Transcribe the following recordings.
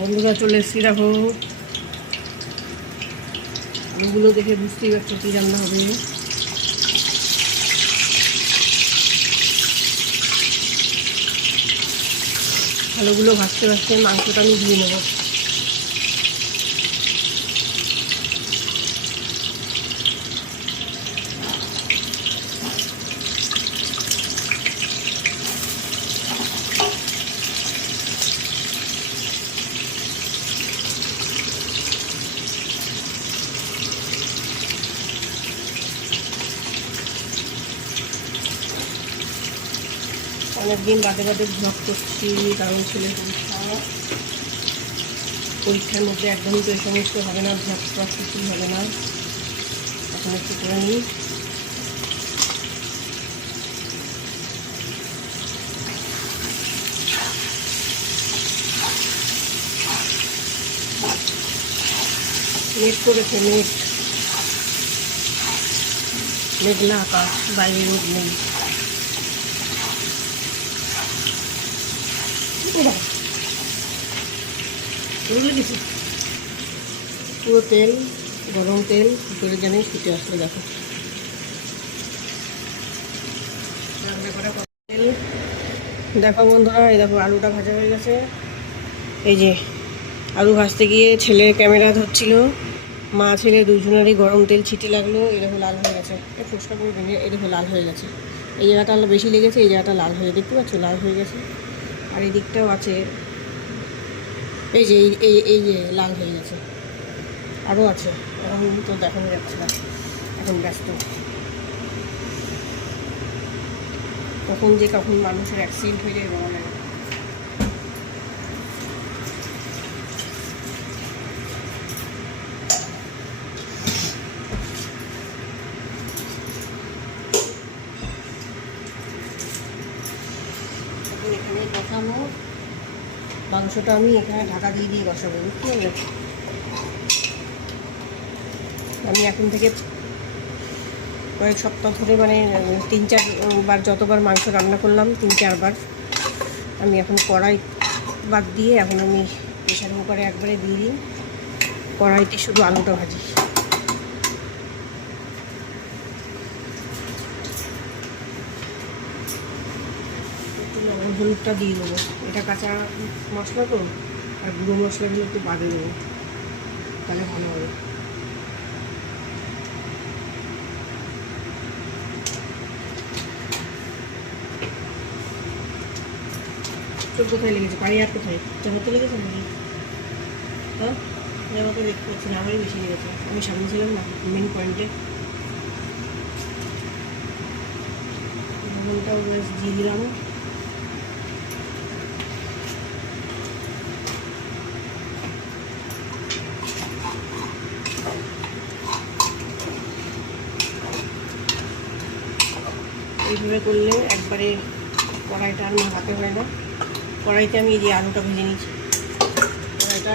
বন্ধুরা চলে এসেছি, দেখো আমগুলো দেখে বুঝতেই পারছো কি রান্না হবে। আলুগুলো ভাজতে ভাজতে মাংসটা আমি দিয়ে নেবো। অনেকদিন বাদে বাদে ব্লগ করছি, কারণ ছেলে পরীক্ষার মধ্যে একদমই তো এই সমস্ত হবে না, ব্লগ টক কিছুই হবে না। এখন একটু করে নিই। নেট করেছে, মেঘলা আকাশ, বাইরে রোদ নেই। পুরো তেল, গরম তেল ভিতরে জানি ফুটে আসলে দেখো। তেল দেখো বন্ধুরা, এই দেখো আলুটা ভাজা হয়ে গেছে। এই যে আলু ভাজতে গিয়ে ছেলে ক্যামেরা ধরছিল, মা ছেলে দুজনেরই গরম তেল ছিটে লাগলো। এই দেখো লাল হয়ে গেছে, ফুসকা করে ভেঙে এই দেখো লাল হয়ে গেছে। এই জায়গাটা বেশি লেগেছে, এই জায়গাটা লাল হয়ে, দেখতে পাচ্ছ লাল হয়ে গেছে। আর এই দিকটাও আছে, এই যে এই যে লাল হয়ে গেছে, আরও আছে, এখন তো দেখানো যাচ্ছে না, এখন ব্যস্ত। কখন যে কখন মানুষের অ্যাক্সিডেন্ট হয়ে যায় বলা যায়। এখন এখানে বসানো মাংসটা আমি এখানে ঢাকা দিয়ে বসাবো, বুঝতে পারলে। আমি এখন থেকে কয়েক সপ্তাহ ধরে মানে 3-4 বার, যতবার মাংস রান্না করলাম 3-4 বার, আমি এখন কড়াই বাদ দিয়ে এখন আমি প্রেশার কুকারে একবারে দিয়ে দিই, কড়াইতে শুধু আলুটা ভাজি। একটু লবণ হলুদটা দিয়ে দেবো, এটা কাঁচা মশলা তো, আর গুঁড়ো মশলাগুলো একটু বাদে দেবো, তাহলে ভালো হবে। তোর কোথায় লেগেছে? পাড়ি আর কোথায়? জামাতে লেগেছে নাকি? হ্যাঁ, জামাতে দেখতে পাচ্ছি না, আমারই বেশি লেগেছে, আমি সামনে ছিলাম না মেন পয়েন্টে। লবণটাও বেশ দিয়ে দিলাম। এইভাবে করলে একবারে কড়াইটা আর হাতে হয় না। কড়াইতে আমি এই যে আলুটা ভেজে নিয়েছি, কড়াইটা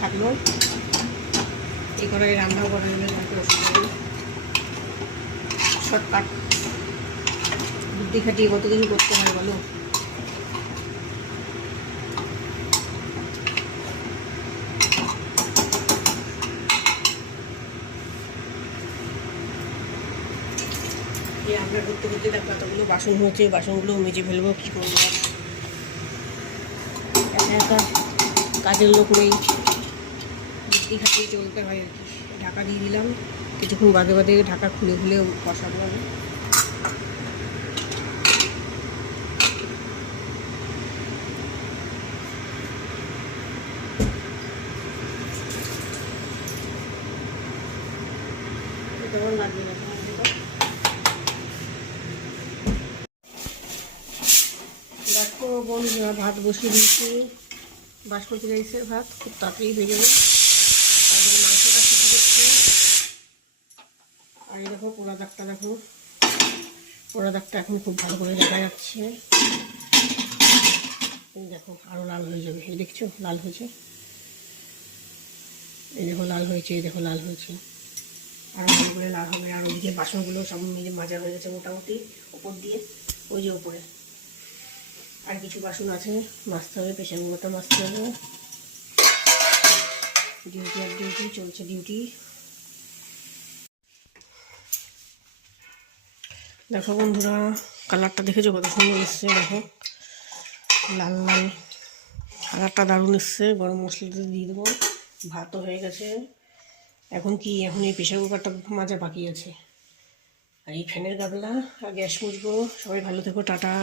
থাকলো, এই কড়াই রান্নাও করা যাবে, তাকে অসুবিধা নেই। শর্টকাট, বুদ্ধি খাটিয়ে কত কিছু করতে হয় বলো। আমরা করতে করতে দেখো এতগুলো বাসন হয়েছে, বাসনগুলো মেজে ফেলবো, কী করবো। একা একা কাজের লোক নেই, বুদ্ধি খাটিয়ে চলতে হয় আর কি। ঢাকা দিয়ে দিলাম, কিছুক্ষণ বাদে বাদে ঢাকা খুলে খুলে বসাবো আমি। কেমন লাগবে না দেখো বন্ধুরা, ভাত বসিয়ে দিয়েছি, বাসমতি রাইসের ভাত, খুব তাড়াতাড়ি হয়ে যাবে। মাংসটা ফুটে দিচ্ছে, আর এই দেখো পোড়া দাগটা, দেখো পোড়া দাগটা এখন খুব ভালো করে দেখা যাচ্ছে। এই দেখো আরও লাল হয়ে যাবে, এই দেখছো লাল হয়েছে, এই দেখো লাল হয়েছে, এই দেখো লাল হয়েছে, আরও ভালো করে লাল হবে। আর ওইদিকে বাসনগুলো সব মিলে মাজা হয়ে গেছে মোটামুটি, ওপর দিয়ে ওই যে ওপরে আর কিছু বাসন আছে, মাজতে হবে, প্রেশার কুকারটা মাজতে হবে। ডিউটি আর ডিউটি চলছে, ডিউটি। দেখো বন্ধুরা, কালারটা দেখেছো কত সুন্দর এসছে, দেখো লাল লাল কালারটা দারুণ এসছে। গরম মশলাটা দিয়ে দেবো। ভাতও হয়ে গেছে। এখন কি, এখন এই প্রেশার কুকারটা মাজা বাকি আছে, আর এই ফ্যানের গাবলা, আর গ্যাস মুছবো। সবাই ভালো থেকো, টাটা।